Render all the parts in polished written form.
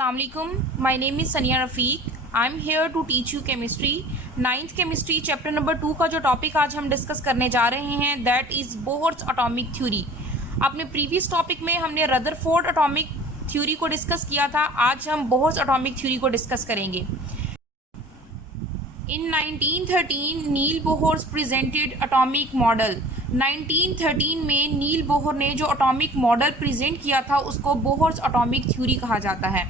Assalamu alaikum. My name is Sania Rafiq. I'm here to teach you chemistry. 9th chemistry chapter number 2 का जो topic आज हम discuss करने जा रहे हैं that is Bohr's atomic theory. अपने प्रीवियस टॉपिक में हमने रदरफोर्ड एटॉमिक थ्योरी को डिस्कस किया था. आज हम बोहर्स एटॉमिक थ्योरी को डिस्कस करेंगे. In 1913 Neil Bohr's presented atomic model. 1913 में नील बोहर ने जो एटॉमिक मॉडल प्रेजेंट किया था उसको बोहर्स एटॉमिक थ्योरी कहा जाता है.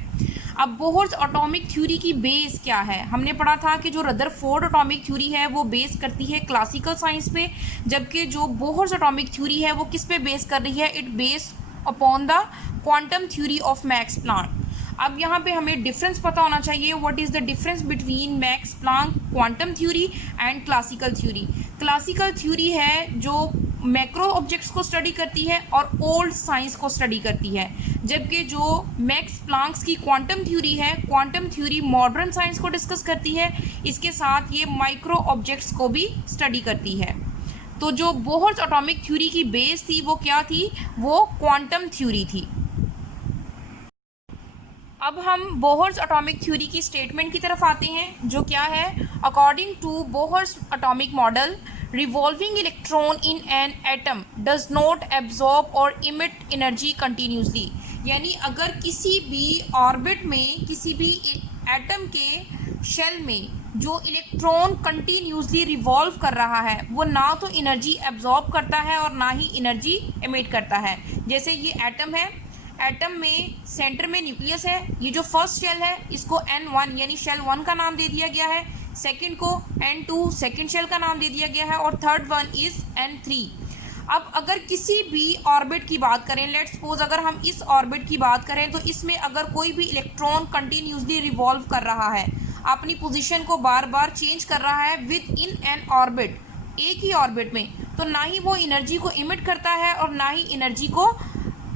अब बोहर्स एटॉमिक थ्योरी की बेस क्या है? हमने पढ़ा था कि जो रदरफोर्ड एटॉमिक थ्योरी है वो बेस करती है क्लासिकल साइंस पे, जबकि जो बोहर्स एटॉमिक थ्योरी है वो किस पे बेस कर रही है? It based upon the quantum theory of Max Planck. अब यहाँ पे हमें डिफरेंस पता होना चाहिए. What is the difference between Max Planck quantum theory and classical theory? Classical theory है जो मैक्रो ऑब्जेक्ट्स को स्टडी करती है और ओल्ड साइंस को स्टडी करती है, जबकि जो मैक्स प्लैंक्स की क्वांटम थ्योरी है, क्वांटम थ्योरी मॉडर्न साइंस को डिस्कस करती है, इसके साथ ये माइक्रो ऑब्जेक्ट्स को भी स्टडी करती है. तो जो बोहर्स एटॉमिक थ्योरी की बेस थी वो क्या थी? वो क्वांटम थ्योरी थी. अब हम बोहर्स एटॉमिक थ्योरी की स्टेटमेंट की तरफ आते हैं जो क्या है? According to Bohr's atomic model, revolving electron in an atom does not absorb or emit energy continuously. यानी अगर किसी भी ऑर्बिट में, किसी भी एटम के शेल में जो इलेक्ट्रॉन कंटिन्यूसली रिवॉल्व कर रहा है वो ना तो एनर्जी एब्जॉर्ब करता है और ना ही एनर्जी एमिट करता है. जैसे ये एटम है, एटम में सेंटर में न्यूक्लियस है. ये जो फर्स्ट शेल है इसको N1 यानी शेल 1 का नाम दे दिया गया है, सेकंड को N2 सेकंड शेल का नाम दे दिया गया है और थर्ड वन इज N3. अब अगर किसी भी ऑर्बिट की बात करें, लेट्स सपोज अगर हम इस ऑर्बिट की बात करें तो इसमें अगर कोई भी इलेक्ट्रॉन कंटिन्यूसली रिवॉल्व कर रहा है, अपनी पोजीशन को बार बार चेंज कर रहा है विद इन एन ऑर्बिट, एक ही ऑर्बिट में, तो ना ही वो एनर्जी को इमिट करता है और ना ही एनर्जी को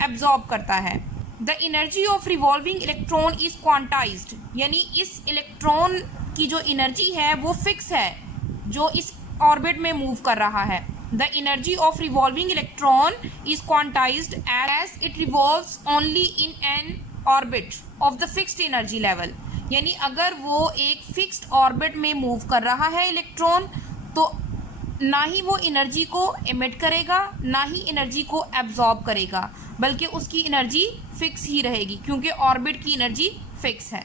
एब्जॉर्ब करता है. The energy of revolving electron is quantized. यानी इस इलेक्ट्रॉन की जो एनर्जी है वो फिक्स है जो इस ऑर्बिट में मूव कर रहा है. The energy of revolving electron is quantized as it revolves only in an orbit of the fixed energy level. यानी अगर वो एक फिक्स्ड ऑर्बिट में मूव कर रहा है इलेक्ट्रॉन तो ना ही वो एनर्जी को एमिट करेगा ना ही एनर्जी को एब्जॉर्ब करेगा, बल्कि उसकी एनर्जी फिक्स ही रहेगी क्योंकि ऑर्बिट की एनर्जी फिक्स है.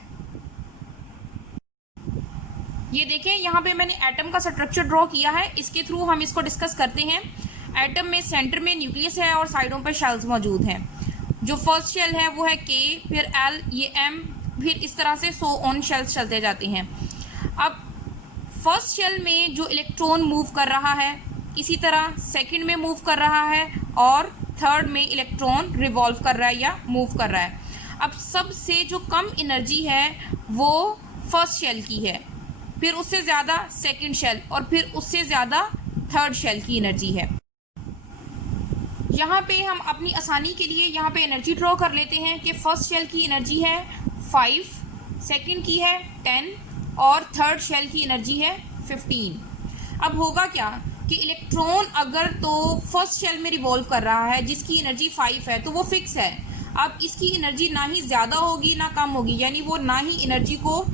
ये देखें यहाँ पे मैंने एटम का स्ट्रक्चर ड्रॉ किया है, इसके थ्रू हम इसको डिस्कस करते हैं. एटम में सेंटर में न्यूक्लियस है और साइडों पे शेल्स मौजूद हैं. जो फर्स्ट शेल है वो है K, फिर L, ये M, फिर इस तरह से सो ऑन शेल्स चलते जाते हैं. अब फर्स्ट शेल में जो इलेक्ट्रॉन मूव कर रहा है, इसी तरह सेकंड में मूव कर रहा है और थर्ड में इलेक्ट्रॉन रिवॉल्व कर रहा है या मूव कर रहा है. अब सबसे जो कम एनर्जी है वो फर्स्ट शेल की है, फिर उससे ज़्यादा सेकंड शेल और फिर उससे ज़्यादा थर्ड शेल की एनर्जी है. यहाँ पे हम अपनी आसानी के लिए यहाँ पे एनर्जी ड्रॉ कर लेते हैं कि फर्स्ट शेल की एनर्जी है 5, सेकंड की है 10 और थर्ड शेल की एनर्जी है 15. अब होगा क्या कि इलेक्ट्रॉन अगर तो फर्स्ट शेल में रिवॉल्व कर रहा है जिसकी एनर्जी 5 है तो वो फिक्स है. अब इसकी एनर्जी ना ही ज़्यादा होगी ना कम होगी, यानी वो ना ही एनर्जी को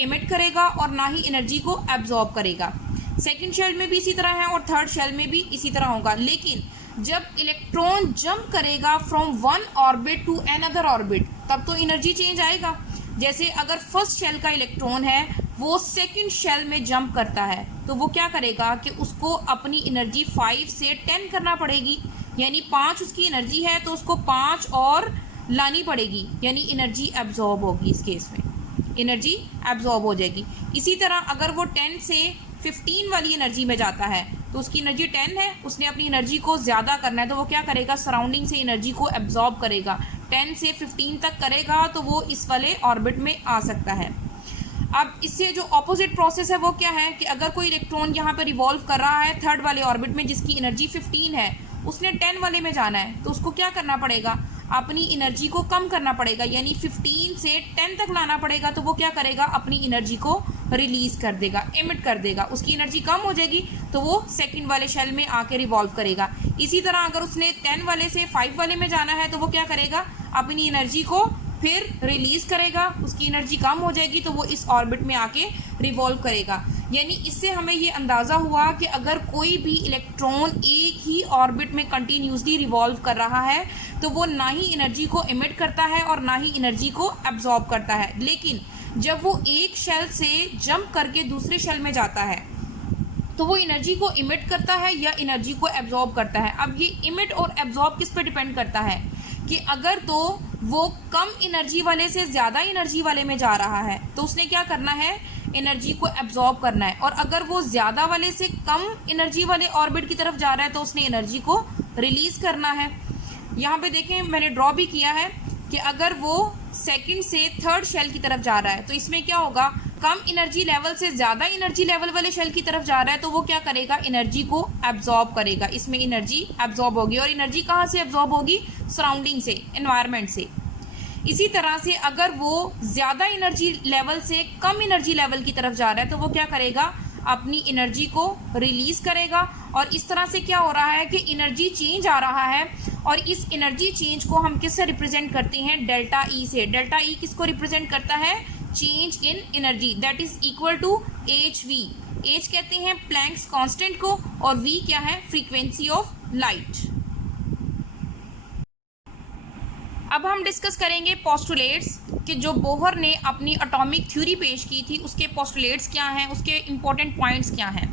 एमिट करेगा और ना ही एनर्जी को एब्जॉर्ब करेगा. सेकंड शेल में भी इसी तरह है और थर्ड शेल में भी इसी तरह होगा. लेकिन जब इलेक्ट्रॉन जंप करेगा from one orbit to another orbit तब तो एनर्जी चेंज आएगा. जैसे अगर फर्स्ट शेल का इलेक्ट्रॉन है वो सेकंड शेल में जंप करता है तो वो क्या करेगा कि उसको अपनी एनर्जी 5 से 10 करना पड़ेगी. यानी 5 उसकी एनर्जी है तो उसको 5 और लानी पड़ेगी, यानी एनर्जी एब्जॉर्ब होगी. इस केस में एनर्जी एब्जॉर्ब हो जाएगी. इसी तरह अगर वो 10 से 15 वाली एनर्जी में जाता है तो उसकी एनर्जी 10 है, उसने अपनी एनर्जी को ज़्यादा करना है तो वो क्या करेगा? सराउंडिंग से एनर्जी को एब्जॉर्ब करेगा. 10 से 15 तक करेगा तो वो इस वाले ऑर्बिट में आ सकता है. अब इससे जो ऑपोजिट प्रोसेस है वो क्या है कि अगर कोई इलेक्ट्रॉन यहाँ पर रिवॉल्व कर रहा है थर्ड वाले ऑर्बिट में जिसकी एनर्जी 15 है, उसने 10 वाले में जाना है तो उसको क्या करना पड़ेगा? अपनी एनर्जी को कम करना पड़ेगा, यानी 15 से 10 तक लाना पड़ेगा. तो वो क्या करेगा? अपनी एनर्जी को रिलीज़ कर देगा, एमिट कर देगा. उसकी एनर्जी कम हो जाएगी तो वो सेकंड वाले शेल में आके रिवॉल्व करेगा. इसी तरह अगर उसने 10 वाले से 5 वाले में जाना है तो वो क्या करेगा? अपनी एनर्जी को फिर रिलीज करेगा, उसकी एनर्जी कम हो जाएगी तो वो इस ऑर्बिट में आके रिवॉल्व करेगा। यानी इससे हमें ये अंदाज़ा हुआ कि अगर कोई भी इलेक्ट्रॉन एक ही ऑर्बिट में कंटिन्यूसली रिवॉल्व कर रहा है तो वो ना ही एनर्जी को इमिट करता है और ना ही एनर्जी को एब्जॉर्ब करता है। लेकिन जब वो एक शेल से जंप करके दूसरे शेल में जाता है तो वो एनर्जी को इमिट करता है या एनर्जी को एब्जॉर्ब करता है। अब ये इमिट और एब्जॉर्ब किस पे डिपेंड करता है कि अगर तो वो कम एनर्जी वाले से ज़्यादा एनर्जी वाले में जा रहा है तो उसने क्या करना है, एनर्जी को एब्जॉर्ब करना है, और अगर वो ज़्यादा वाले से कम एनर्जी वाले ऑर्बिट की तरफ जा रहा है तो उसने एनर्जी को रिलीज़ करना है। यहाँ पे देखें मैंने ड्रॉ भी किया है कि अगर वो सेकंड से थर्ड शेल की तरफ जा रहा है तो इसमें क्या होगा, कम एनर्जी लेवल से ज़्यादा एनर्जी लेवल वाले शेल की तरफ जा रहा है तो वो क्या करेगा, एनर्जी को एब्जॉर्ब करेगा, इसमें एनर्जी एब्जॉर्ब होगी। और एनर्जी कहाँ से एब्जॉर्ब होगी, सराउंडिंग से, एनवायरनमेंट से। इसी तरह से अगर वो ज़्यादा एनर्जी लेवल से कम एनर्जी लेवल की तरफ जा रहा है तो वो क्या करेगा, अपनी एनर्जी को रिलीज़ करेगा। और इस तरह से क्या हो रहा है कि एनर्जी चेंज आ रहा है, और इस एनर्जी चेंज को हम किससे रिप्रेजेंट करते हैं, डेल्टा ई से। डेल्टा ई किसको रिप्रेजेंट करता है, change in energy, that is equal to H V. H कहते हैं प्लैंक्स कांस्टेंट को और वी क्या है, फ्रीक्वेंसी ऑफ लाइट। अब हम डिस्कस करेंगे पोस्टुलेट्स कि जो बोहर ने अपनी एटॉमिक थ्योरी पेश की थी उसके पोस्टुलेट्स क्या हैं, उसके इंपॉर्टेंट पॉइंट्स क्या हैं।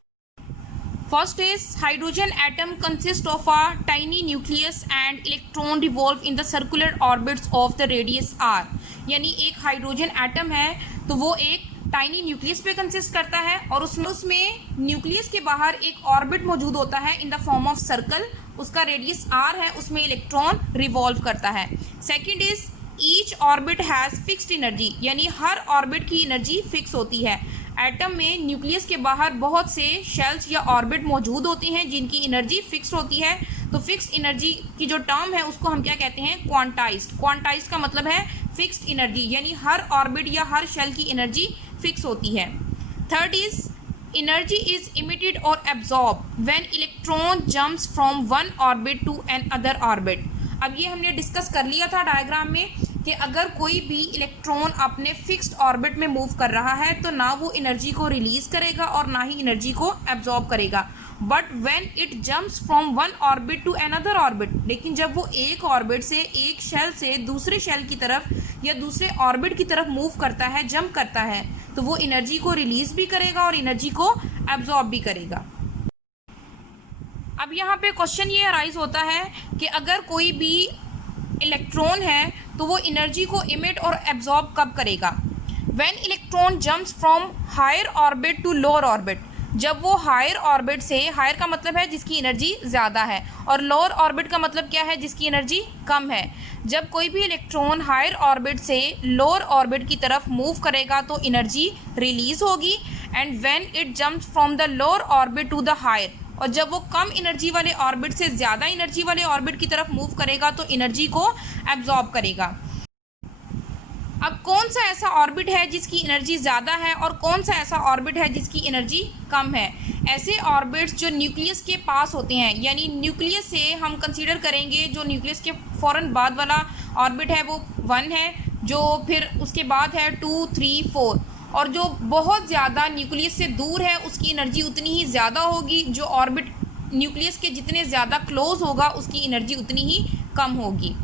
First is hydrogen atom consist of a tiny nucleus and electron revolve in the circular orbits of the radius R. यानी एक हाइड्रोजन एटम है तो वो एक टाइनी न्यूक्लियस पे कंसिस्ट करता है और उसमें न्यूक्लियस के बाहर एक ऑर्बिट मौजूद होता है in the form of circle, उसका रेडियस आर है, उसमें इलेक्ट्रॉन रिवॉल्व करता है। Second is each orbit has fixed energy, यानी हर ऑर्बिट की एनर्जी फिक्स होती है। एटम में न्यूक्लियस के बाहर बहुत से शेल्स या ऑर्बिट मौजूद होती हैं जिनकी एनर्जी फिक्स होती है। तो फिक्स्ड एनर्जी की जो टर्म है उसको हम क्या कहते हैं, क्वांटाइज्ड। क्वांटाइज्ड का मतलब है फिक्स्ड एनर्जी, यानी हर ऑर्बिट या हर शेल की एनर्जी फिक्स होती है। Third is energy is emitted और absorb when electron jumps from one orbit to another orbit. अब ये हमने डिस्कस कर लिया था डायग्राम में कि अगर कोई भी इलेक्ट्रॉन अपने फिक्स्ड ऑर्बिट में मूव कर रहा है तो ना वो एनर्जी को रिलीज करेगा और ना ही एनर्जी को एब्जॉर्ब करेगा। But when it jumps from one orbit to another orbit, लेकिन जब वो एक ऑर्बिट से, एक शेल से दूसरे शेल की तरफ या दूसरे ऑर्बिट की तरफ मूव करता है, जंप करता है, तो वो एनर्जी को रिलीज भी करेगा और एनर्जी को एब्जॉर्ब भी करेगा। अब यहाँ पे क्वेश्चन ये अराइज होता है कि अगर कोई भी इलेक्ट्रॉन है तो वो एनर्जी को इमिट और एब्जॉर्ब कब करेगा, when electron jumps from higher orbit to lower orbit. जब वो हायर ऑर्बिट से, हायर का मतलब है जिसकी एनर्जी ज़्यादा है और लोअर ऑर्बिट का मतलब क्या है, जिसकी एनर्जी कम है। जब कोई भी इलेक्ट्रॉन हायर ऑर्बिट से लोअर ऑर्बिट की तरफ मूव करेगा तो एनर्जी रिलीज होगी। And when it jumps from the lower orbit to the higher, और जब वो कम एनर्जी वाले ऑर्बिट से ज़्यादा एनर्जी वाले ऑर्बिट की तरफ मूव करेगा तो एनर्जी को एब्जॉर्ब करेगा। अब कौन सा ऐसा ऑर्बिट है जिसकी एनर्जी ज़्यादा है और कौन सा ऐसा ऑर्बिट है जिसकी एनर्जी कम है। ऐसे ऑर्बिट्स जो न्यूक्लियस के पास होते हैं, यानी न्यूक्लियस से हम कंसीडर करेंगे जो न्यूक्लियस के फ़ौरन बाद वाला ऑर्बिट है वो 1 है, जो फिर उसके बाद है 2, 3, 4, और जो बहुत ज़्यादा न्यूक्लियस से दूर है उसकी एनर्जी उतनी ही ज़्यादा होगी। जो ऑर्बिट न्यूक्लियस के जितने ज़्यादा क्लोज होगा उसकी एनर्जी उतनी ही कम होगी।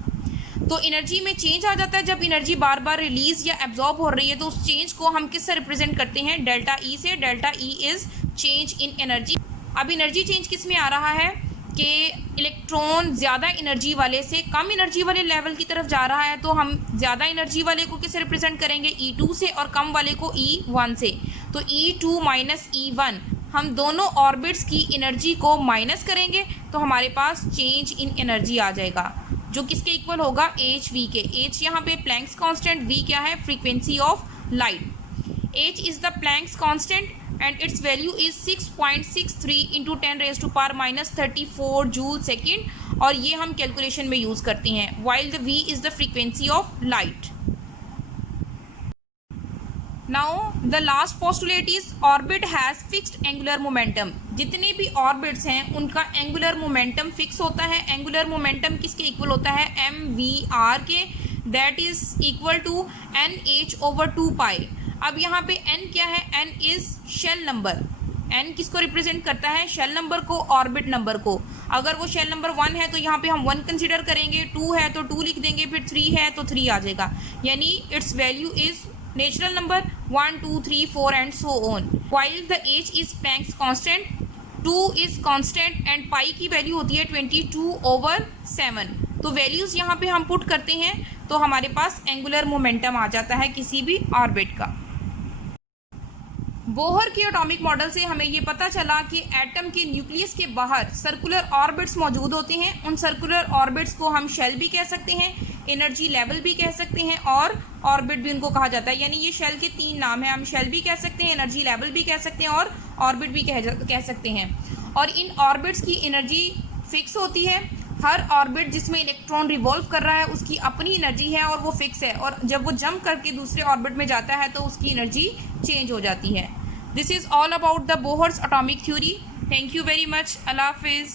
तो एनर्जी में चेंज आ जाता है जब एनर्जी बार बार रिलीज या एब्जॉर्ब हो रही है, तो उस चेंज को हम किससे रिप्रेजेंट करते हैं, डेल्टा ई से। Delta E is change in energy. अब एनर्जी चेंज किस में आ रहा है कि इलेक्ट्रॉन ज़्यादा एनर्जी वाले से कम एनर्जी वाले लेवल की तरफ जा रहा है, तो हम ज़्यादा एनर्जी वाले को किससे रिप्रेजेंट करेंगे, E2 से, और कम वाले को E1 से। तो E2 माइनस E1, हम दोनों ऑर्बिट्स की एनर्जी को माइनस करेंगे तो हमारे पास चेंज इन एनर्जी आ जाएगा, जो किसके इक्वल होगा, एच वी के। एच यहाँ पे प्लैंक्स कांस्टेंट, वी क्या है, frequency of light. H is the Planck's constant and its value is 6.63 into 10 raised to power minus 34 joule second, और ये हम कैलकुलेशन में यूज़ करते हैं। while the v is the frequency of light. Now the last postulate is orbit has fixed angular momentum. जितने भी orbits हैं उनका एंगुलर मोमेंटम फिक्स होता है। एंगुलर मोमेंटम किसके इक्वल होता है, mvr के, that is equal to NH/2 pi. अब यहाँ पे n क्या है, n is shell number. n किसको रिप्रेजेंट करता है, शेल नंबर को, ऑर्बिट नंबर को। अगर वो शेल नंबर 1 है तो यहाँ पे हम 1 कंसिडर करेंगे, 2 है तो 2 लिख देंगे, फिर 3 है तो 3 आ जाएगा, यानी it's value is natural number 1 2 3 4 and so on. While the h is Planck's constant, 2 is constant and pi की वैल्यू होती है 22/7। तो वैल्यूज़ यहाँ पे हम पुट करते हैं तो हमारे पास एंगुलर मोमेंटम आ जाता है किसी भी ऑर्बिट का। बोहर के एटॉमिक मॉडल से हमें ये पता चला कि एटम के न्यूक्लियस के बाहर सर्कुलर ऑर्बिट्स मौजूद होते हैं। उन सर्कुलर ऑर्बिट्स को हम शेल भी कह सकते हैं, एनर्जी लेवल भी कह सकते हैं और ऑर्बिट भी उनको कहा जाता है। यानी ये शेल के 3 नाम हैं, हम शेल भी कह सकते हैं, एनर्जी लेवल भी कह सकते हैं और ऑर्बिट भी कह सकते हैं। और इन ऑर्बिट्स की एनर्जी फिक्स होती है। हर ऑर्बिट जिसमें इलेक्ट्रॉन रिवॉल्व कर रहा है उसकी अपनी एनर्जी है और वो फिक्स है, और जब वो जंप करके दूसरे ऑर्बिट में जाता है तो उसकी एनर्जी चेंज हो जाती है। This is all about the Bohr's atomic theory. Thank you very much. अल्लाह हाफिज़।